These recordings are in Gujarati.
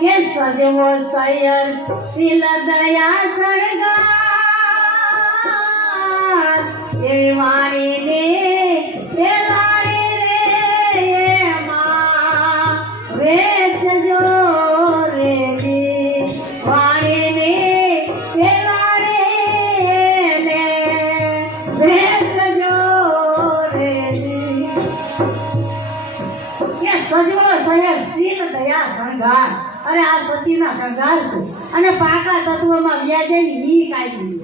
કે સજવો સયર શીલ દયા સરગાર એ વાણીને, એ લાડી રે એમાં વેચજો રે ને કે સજવો સયર શીલ દયા શણગાર અરે આ સતીના શણગાર છે. અને પાકા તત્વમાં વ્યાજે ઈ કાઢી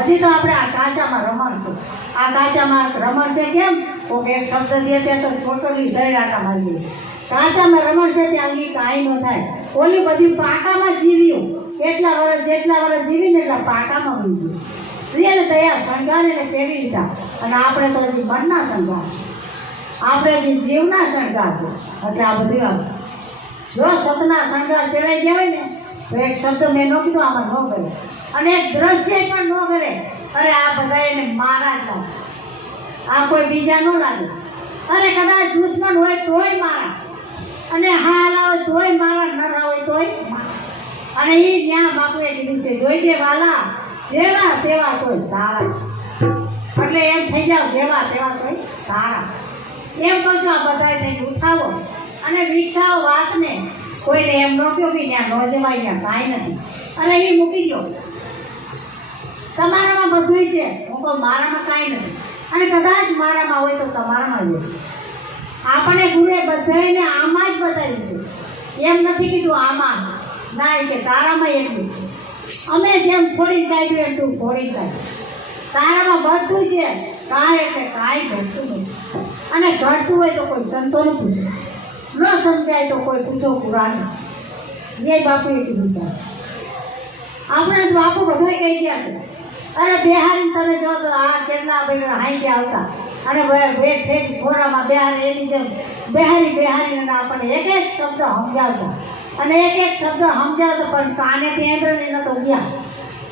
હજી તો આપણે આ કાચામાં રમણ છે. આ કાચામાં રમણ છે કેમ? કોક એક શબ્દ દે ત્યાં તો ટોટલી દૈડાટા મારીએ કાચામાં રમણ છે ત્યાં ઈ કાંઈ ન થાય. ઓલી બધી પાકામાં જીવ્યું કેટલા વર્ષ જેટલા વર્ષ જીવીને એટલા પાકામાં મળી ગયું. રિયલ તૈયાર શણગાર એને કેવી રીતે? અને આપણે તો હજી મનના શણગાર આપણે જે જીવના શણગાર એટલે આ બધી જો સતના શણગાર પહેરાઈ ગયા તો એક શબ્દ મેં ન ન કરે અને એક દ્રશ્ય પણ ન કરે અરે આ બધા મારા આ કોઈ બીજા ન લાગે. અરે કદાચ દુશ્મન હોય તોય મારા. અને હાલા હોય તોય મારા, નરા હોય તોય. અને એ ન્યા બાપુએ કીધું છે જોઈજે વાલા, જેવા તેવા તોય તારા. એટલે એમ થઈ જાવ જેવા તેવા કોઈ તારા. એમ કહું છું આ બધાને ઉઠાવો. અને મીઠા વાતને કોઈને એમ ન કહો કે ત્યાં ન જવાય, ત્યાં કાંઈ નથી. અને એ મૂકી દો. તમારામાં બધું છે. હું કહું, મારામાં કાંઈ નથી. અને કદાચ મારામાં હોય તો તમારામાં જ આપણે ગુરુએ બધાને આમાં જ બતાવ્યું છે એમ નથી કીધું આમાં. ના, એ કે તારામાં એટલું છે. અમે જેમ ફોડી કાઢ્યું એમ તું ફોડી કાઢ. તારામાં બધું છે. કાંઈ એટલે કાંઈ ઘટતું નથી. અને ઘટતું હોય તો કોઈ સંતોને પૂછે ન સમજાય તો કોઈ પૂછો પુરાણ એ બાપુએ કીધું આપણે બાપુ બધા કહી ગયા છે અરે બિહારી તમે જો આ શેરના બેગડા હાઈ આવતા અને બે બે ખોરામાં બિહારી એની જેમ બિહારી બિહારી આપણને એક એક શબ્દ સમજાવતા અને એક એક શબ્દ સમજાવતો પણ કાને કેન્દ્રને નતો ગયા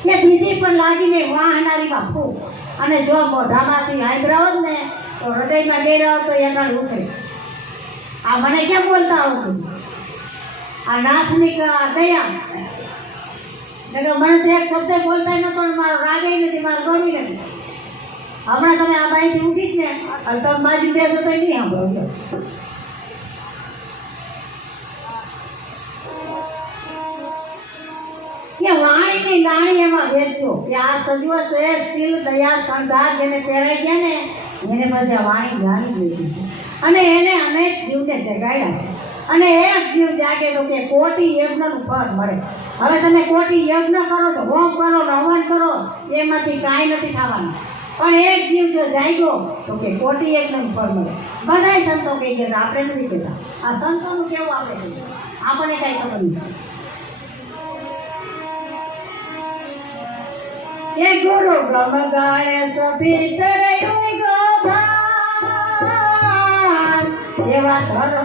કે દીદી પણ લાગીને વાહનારીમાં બાપુ અને જો મોઢામાંથી હાંભળાવો જ ને તો હૃદયમાં ગેરાવો તો એના ઉઠે આ મને કેમ બોલતા આવડતું આ નાથની ક- દયા નકર મને તો એક શબ્દ બોલતા નતો મારો રાગે નથી, મારો ગમી નથી. હમણાં તમે આ બાઈથી ઉઠીશ ને, અને તમે બાજુ બે તો નહીં સાંભળો. કે વાણીની લાણી એમાં વેચજો કે આ સજવો છે, શીલ, દયા શણગાર જેને પહેરાઈ ગયા ને, એને બધા વાણી જાણી લીધી અને એને અનેક જીવને જગાડ્યા છે અને એક જીવ જાગે તો કે કોટી યજ્ઞનું ફળ મળે હવે તમે કોટી યજ્ઞ કરો તો હોમ કરો ને હવન કરો એમાંથી કાંઈ નથી થવાનું પણ એક જીવ જો જાગ્યો તો કે કોટી યજ્ઞનું ફળ મળે બધાય સંતો કહી ગયા આપણે નથી કહેતા આ સંતોનું કેવું આપણે કહીએ આપણને કાંઈ ખબર નથી ये गुरु ब्रह्म गणेश भीतर Gracias.